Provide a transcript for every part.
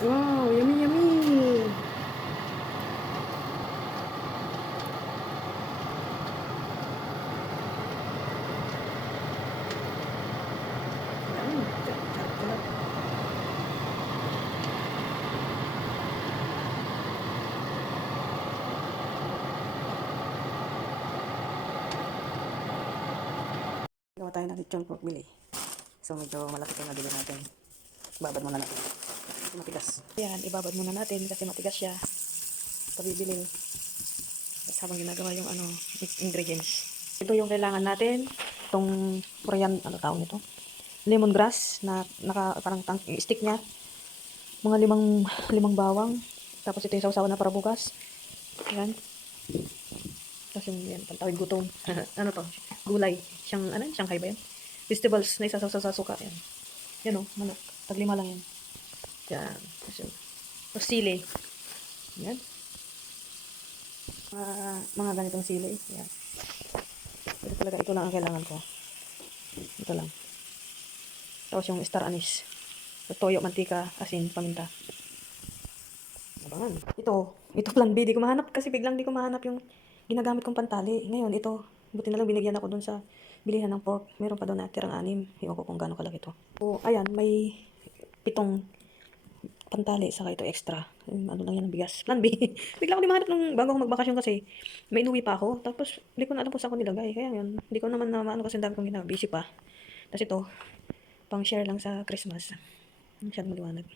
Wow, yummy, yummy. Yan, sarap. Gawa tayo ng lechon pork belly. So medyo malaki yung nabili natin. Ibabad muna natin. Kasi matigas. Yan, ibabad muna natin kasi matigas siya. Ito bibili. Tapos habang ginagawa yung ingredients. Ito yung kailangan natin. Itong Korean, ano tawag nito? Lemongrass na parang stick niya. Mga limang bawang. Tapos ito yung sausawan na para bukas. Yan. Tapos yung yan, pantawid gutom. Ano to? Gulay. Shanghai ba yan? Vegetables na isasaw sa suka. Yan. Yan o, manok. Taglima lang yan. Yan. Tapos yun. Tapos sili. Yan. Mga ganitong sili. Yan. Pero talaga ito lang ang kailangan ko. Ito lang. Tapos yung star anise. Toyo, mantika, asin, paminta. Abangan. Ito plan B. Di ko mahanap kasi biglang di ko mahanap yung ginagamit kong pantali. Ngayon, ito. Buti na lang binigyan ako dun sa bilihan ng pork. Meron pa doon natirang 6. Ewan ko kung gaano kalaki ito. So, ayan, may 7 pantali. Saka ito extra. Ano lang yan ng bigas. Plan B. Bigla ko di mahanap nung bago ako magbakasyon kasi may inuwi pa ako. Tapos, hindi ko na alam kung saan ko nilagay. Kaya yun, hindi ko naman na maano kasi ang dami kong ginagawa. Busy pa. Tapos ito, pang share lang sa Christmas. Masyadong maliwanag.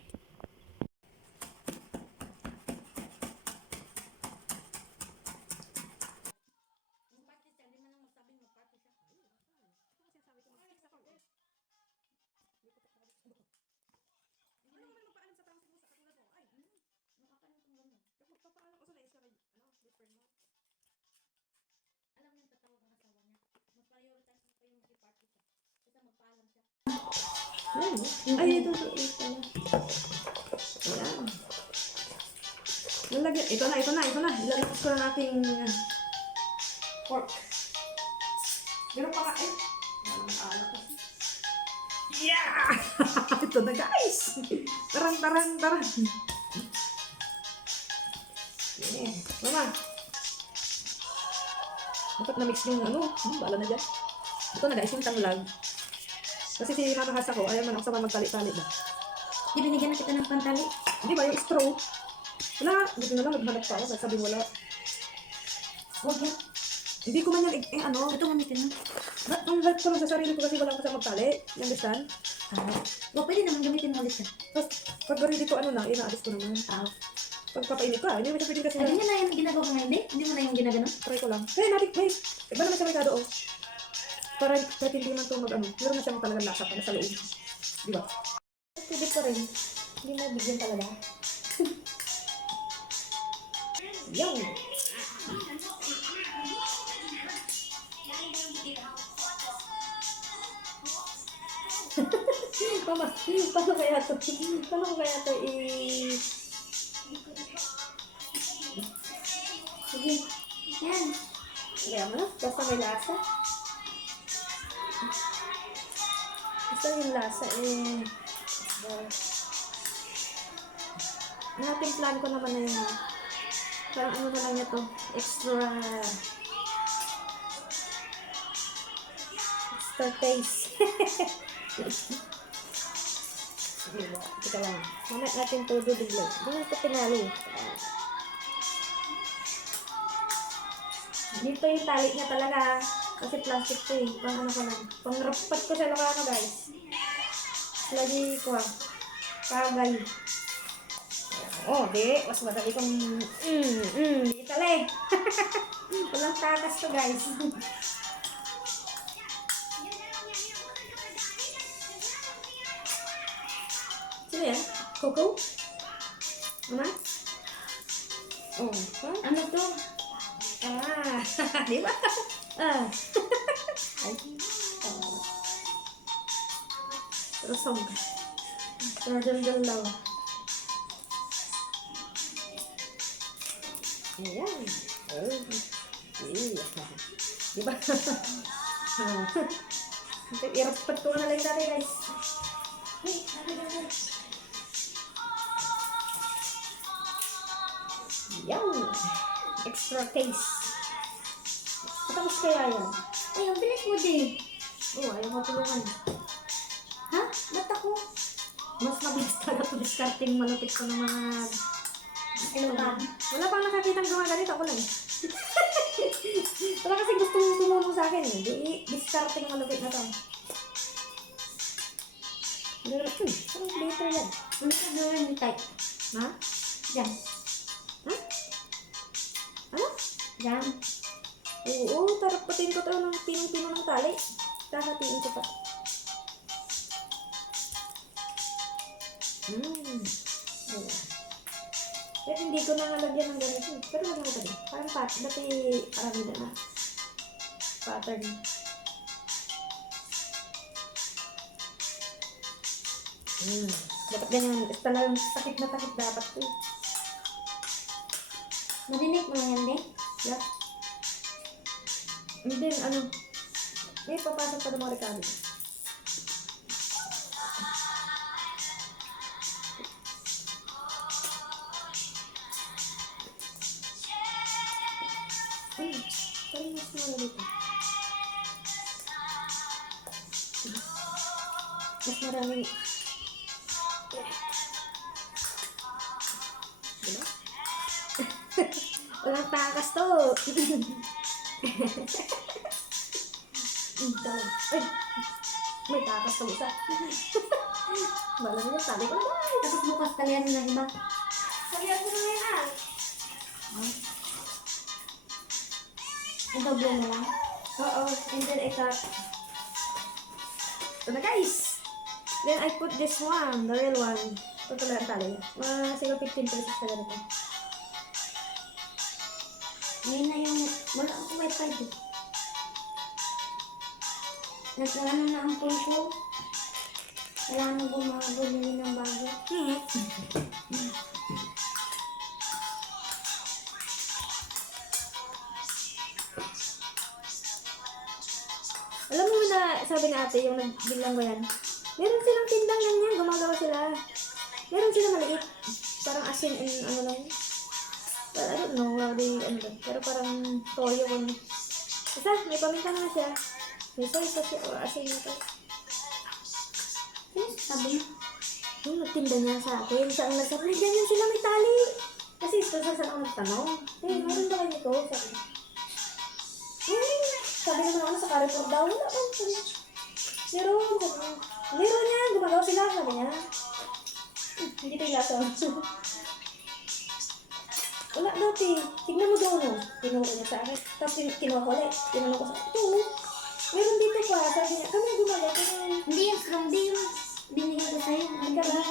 Ay, ito. Ayan. Lalagyan. Ito na. Ilalagay ko ng ating pork. Meron pa nga, alak kasi. Yeah! Ito na, guys! Tarang. Yeah. Mama. Dapat na-mix yung bala na dyan. Ito na, guys, yung tanglad. Kasi si Mama Hasa ko, ayaw man ako sa magtali-tali ba. Di binigyan na kita ng pantali? Di ba, yung straw? Wala, buti na lang, maghanap pa ako, sabi wala. Huwag yan. Hindi ko man yan, Ito gamitin mo. Ang help ko lang sa sarili ko kasi wala ko sa magtali. You understand? Huwag pwede naman gamitin mo ulit yan. Tapos, pag ready ko, inaalis ko naman. Pagpapainit ka, hindi mo siya pwede kasi Hindi mo na yung ginagawa ko ngayon, hindi? Hindi mo na yung ginagano? try ko lang. Kaya natin, iba naman sa merkado, oh. Para kahit hindi man ito meron na siyang talagang lasa para sa loob. Di ba? Pwede pa rin. Hindi mo bigyan talaga. Yan! Mama, paano kaya ito? Paano ko kaya ito Sige. Yan. Kaya mo na, basta may lasa. Basta yung lasa nating plan ko naman na yun. Parang ano na lang niya to, extra taste. Diba? Tika lang. Mamaya natin to duduglag. Doon ito pinalo. Dito yung tali niya talaga. Kasi plastic to eh. Pang ano ko lang. Pang rapat ko sa Ilocano guys. Lagi ko kagay. Oh, di. Mas madali kong di tali. Walang takas to guys. Sino yan? Coco? Mama? Oh, huh? Ano to? Di ba? Ay. Rasong. Dal lang. Ayan. Di ba? Irapat ko na lang dati guys. Hey, ano. extra taste. Matapos kaya yan? Ay, ang bilis mo din. Oo, ayaw mo tulungan. Ha? Ba't ako? Mas mabilis talaga ito discarding malupit ko ng mga... Ano ba? Wala pang nakakitang gumaganito ako lang. Wala kasi gustong tumulong sa akin eh. Di discarding malupit na to. Parang later yan. Ano ka gawin ni type? Ha? Diyan. Ha? Ano? Diyan. Oo, tarapatin ko to ng pinong-pino ng tali. Kahatiin ko pa. Oo. Pero hindi ko na nalagyan ng ganito. Pero lagyan ko pa din. Parang dati aramida na. Pattern. Dapat ganyan. Talagang takip na takip dapat to. Marinig mo yan, de? Yeah. And then, ano, may papasok pa ng mga rekado. Ay, parang mas malo dito. Mas maraming... Diba? Walang takas to. Ay, may takas to isa. Bala niya, sabi ko na ba? Tapos bukas kalian ng iba. Sabihan ko na ngayon ah. Idoble mo lang. Oo, and then ito. Ito na guys. Then I put this one, the real one. Ito talaga ang tali. Mga siguro 15 pesos na ganito. Ngayon na yung, wala akong wifi eh. Nagkaano na ang phone ko. Kailangan mo bumabili ng bago. Alam mo na, sabi na ate, yung nagbilang ko yan. Meron silang tindang ganyan, gumagawa sila. Meron sila maliit. Parang asin and ano lang. Well, I don't know how they, ano ba. Pero parang toyo ko. Isa, may paminta na siya. May soy sauce siya, o asin na to. Yes, sabi mo. Yung nagtinda niya sa akin, siya ang nagsabi, ganyan sila may tali. Kasi ito sa saan ako nagtanong. Eh, meron ba kayo nito? Sabi niya. Sabi naman ako sa Carrefour daw, wala pa. Sabi niya. Meron, sabi niya. Meron niya, gumagawa sila, sabi niya. Hindi tayo laso. Wala dati. Tignan mo doon, no? Tinuro niya sa akin. Tapos kinuha ko ulit. Tinanong ko sa akin. Ito, meron dito pa. Sabi niya, kami gumagawa. Hindi yung strong, hindi yung binigay ko sa'yo. Hindi ka ba?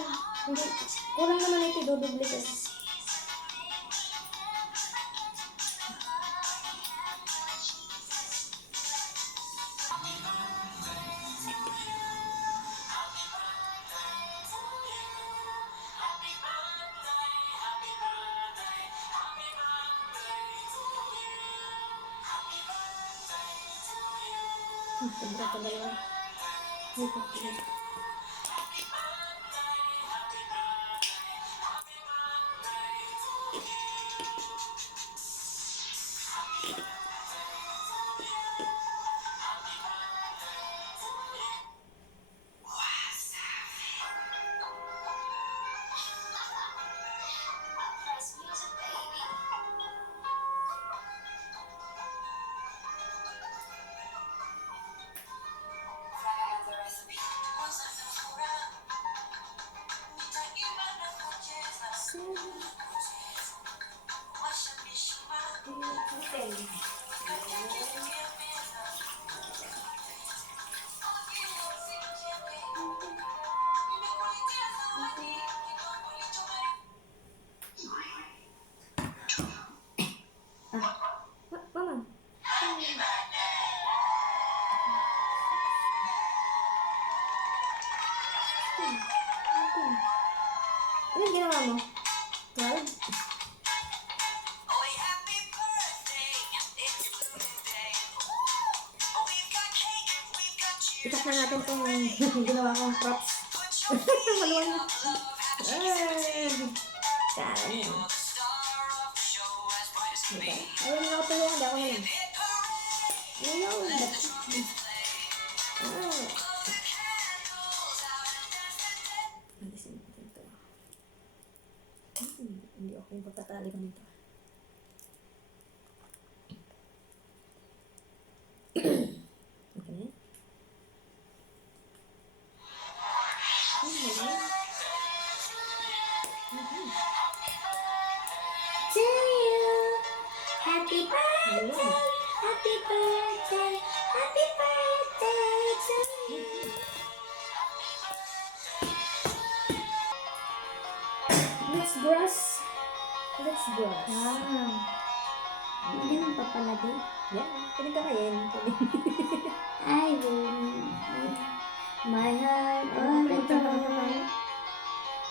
Hindi. Kulang naman ito, dodoble ko. Sobra pa dalawa. Dito. Mama. Ano yung ginawa mo? Well, itak na natin itong ginawa kong props. Maluwan na. Ay! Kaya yan. Diba? Hindi okay yung pagtatali ko nito. Okay na yan. To you, happy birthday, happy birthday, happy birthday to you. Let's brush. Let's brush. Wow. Hindi naman pa pala din. Yan, pwedeng kamayin. I will my heart on the door.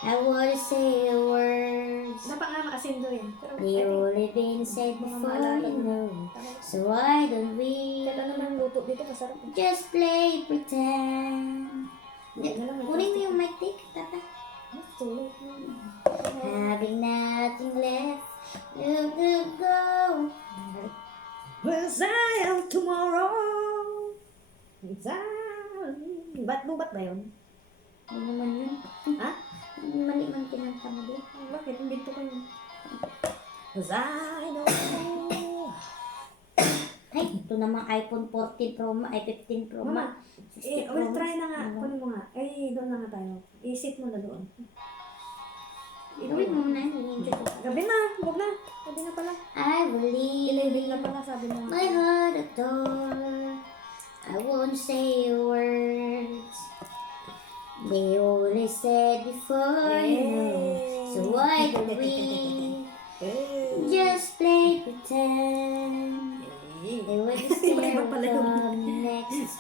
I wanna say the words Dapat nga maasin doon. Pero they only been said before, you know. So why don't we Kaya naman luto dito, masarap. just play pretend? Yan na lang, may Kunin mo yung mic, Tik, tata. Tulog. Having nothing left to go. Where's I tomorrow? Ba't ba yun? Ano naman yun? Ha? Mali man kinanta mo din. Bakit? Hindi ito ko yun. Cause I know. Ay, ito naman iPhone 14 Pro Max, ay 15 Pro Mama, Max. we'll try na nga. Kunin mo nga. Doon na nga tayo. I-sit mo na doon. Gawin mo na yun. Gabi na. Huwag na. Gabi na pala. I will Ilibig na leave pala, sabi na. my heart at door. I won't say words they only said before, you know. So why don't we just play pretend? They were scared of next.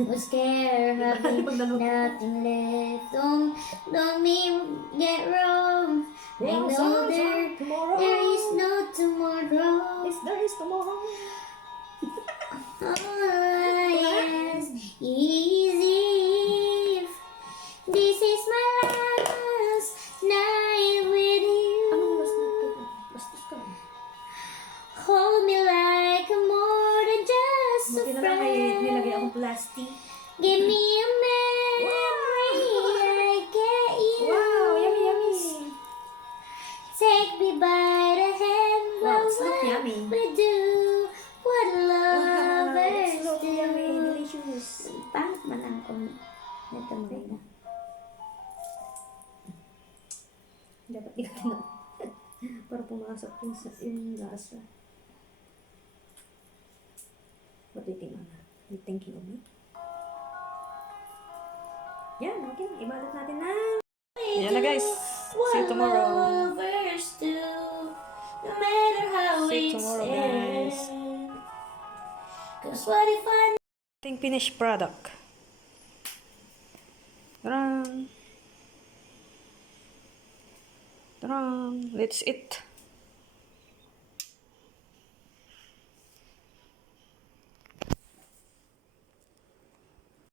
Was scared of having nothing left. Don't me get wrong. I know there is no tomorrow. There is tomorrow. Oh, yes, easy. This is my last night with Anong you. bastos ka? Hold me like a more than just a Buti na lang may nilagay friend. akong plastic. Give me a memory I get you. Wow, yummy, yummy. Take me by the hand. Wow, What it's not yummy. we do? What Wow, lovers it's so do? yummy, delicious. Pangit man ang ito maganda. Dapat di ka tinap. Para pumasok yung lasa. What do you think, Mama? You thinking of me? Yan, okay. Ibalat natin na. Yan na, guys. See you tomorrow. Lovers do, no matter how See you it's tomorrow, guys. end. 'Cause what if I Ating finished product. Tarang! Tarang! Let's eat.